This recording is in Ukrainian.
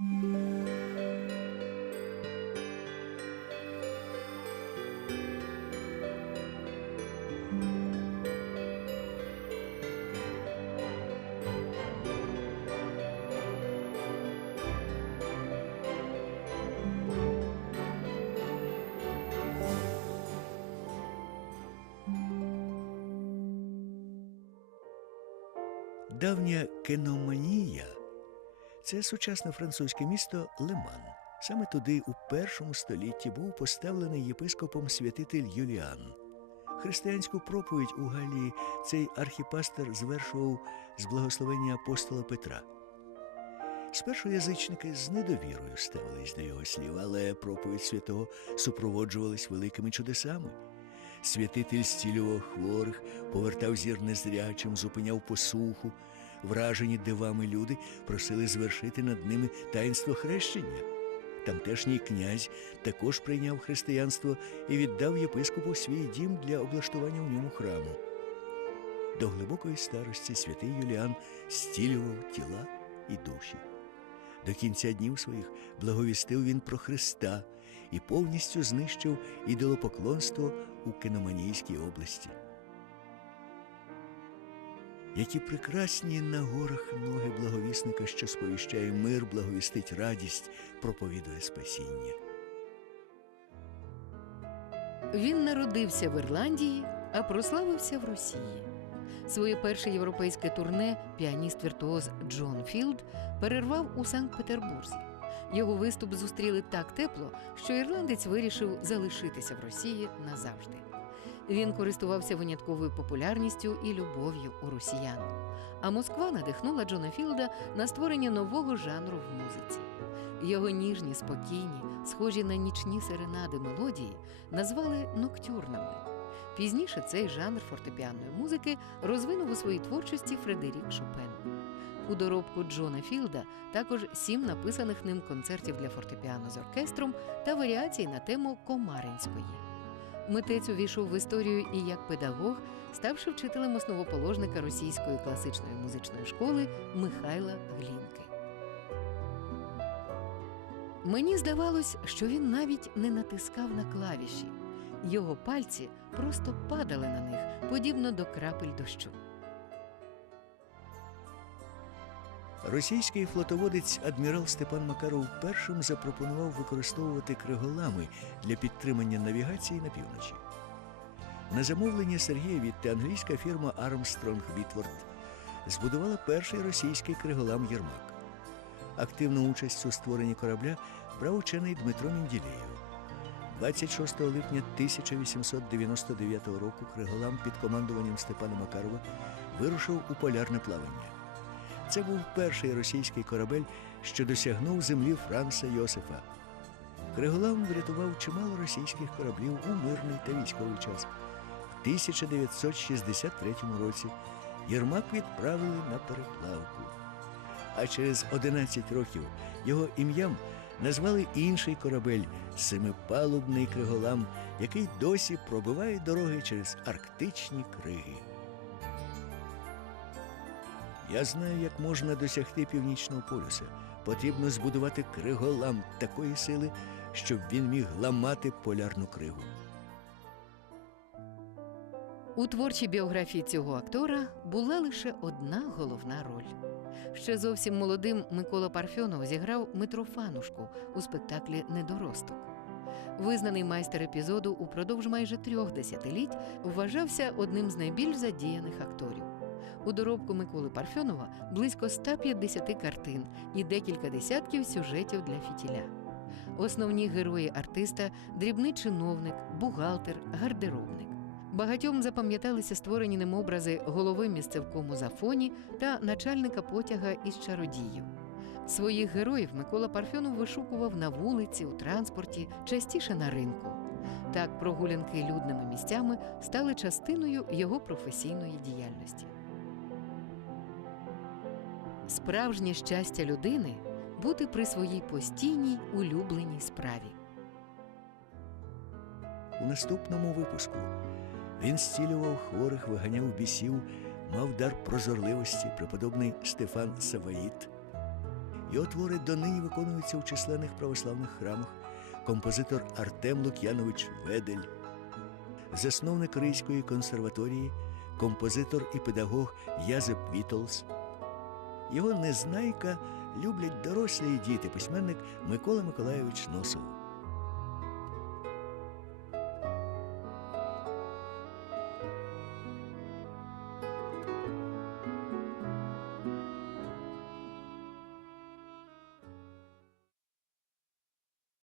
Давня кеноманія це сучасне французьке місто Леман. Саме туди у першому столітті був поставлений єпископом святитель Юліан. Християнську проповідь у Галії цей архіпастер звершував з благословення апостола Петра. Спершу язичники з недовірою ставились до його слів, але проповідь святого супроводжувалась великими чудесами. Святитель зцілював хворих, повертав зір незрячим, зупиняв посуху. Вражені дивами люди просили звершити над ними таїнство хрещення. Тамтешній князь також прийняв християнство і віддав єпископу свій дім для облаштування в ньому храму. До глибокої старості святий Юліан зцілював тіла і душі. До кінця днів своїх благовістив він про Христа і повністю знищив ідолопоклонство у Кеноманійській області. Які прекрасні на горах ноги благовісника, що сповіщає мир, благовістить радість, проповідує спасіння. Він народився в Ірландії, а прославився в Росії. Своє перше європейське турне піаніст-віртуоз Джон Філд перервав у Санкт-Петербурзі. Його виступ зустріли так тепло, що ірландець вирішив залишитися в Росії назавжди. Він користувався винятковою популярністю і любов'ю у росіян. А Москва надихнула Джона Філда на створення нового жанру в музиці. Його ніжні, спокійні, схожі на нічні серенади мелодії назвали ноктюрнами. Пізніше цей жанр фортепіанної музики розвинув у своїй творчості Фредерік Шопен. У доробку Джона Філда також сім написаних ним концертів для фортепіано з оркестром та варіацій на тему Комаринської. Митець увійшов в історію і як педагог, ставши вчителем основоположника російської класичної музичної школи Михайла Глінки. Мені здавалось, що він навіть не натискав на клавіші. Його пальці просто падали на них, подібно до крапель дощу. Російський флотоводець адмірал Степан Макаров першим запропонував використовувати криголами для підтримання навігації на півночі. На замовлення Сергія Вітте англійська фірма Armstrong Whitworth збудувала перший російський криголам Єрмак. Активну участь у створенні корабля брав учений Дмитро Мінділеєв. 26 липня 1899 року криголам під командуванням Степана Макарова вирушив у полярне плавання. Це був перший російський корабель, що досягнув землі Франца Йосифа. Криголам врятував чимало російських кораблів у мирний та військовий час. В 1963 році Єрмак відправили на переплавку. А через 11 років його ім'ям назвали інший корабель семипалубний криголам, який досі пробиває дороги через арктичні криги. Я знаю, як можна досягти північного полюса. Потрібно збудувати криголам такої сили, щоб він міг ламати полярну кригу. У творчій біографії цього актора була лише одна головна роль. Ще зовсім молодим Микола Парфьонов зіграв Митрофанушку у спектаклі Недоросток. Визнаний майстер епізоду упродовж майже трьох десятиліть вважався одним з найбільш задіяних акторів. У доробку Миколи Парфьонова близько 150 картин і декілька десятків сюжетів для фітіля. Основні герої артиста дрібний чиновник, бухгалтер, гардеробник. Багатьом запам'яталися створені ним образи голови місцевкому зафоні та начальника потяга із чародіїв. Своїх героїв Микола Парфьонов вишукував на вулиці, у транспорті, частіше на ринку. Так прогулянки людними місцями стали частиною його професійної діяльності. Справжнє щастя людини бути при своїй постійній улюбленій справі. У наступному випуску він зцілював хворих, виганяв бісів, мав дар прозорливості, преподобний Стефан Саваїт. Його твори донині виконуються у численних православних храмах. Композитор Артем Лук'янович Ведель, засновник Ризької консерваторії, композитор і педагог Язеп Вітолс. Його незнайка люблять дорослі і діти, письменник Микола Миколайович Носов.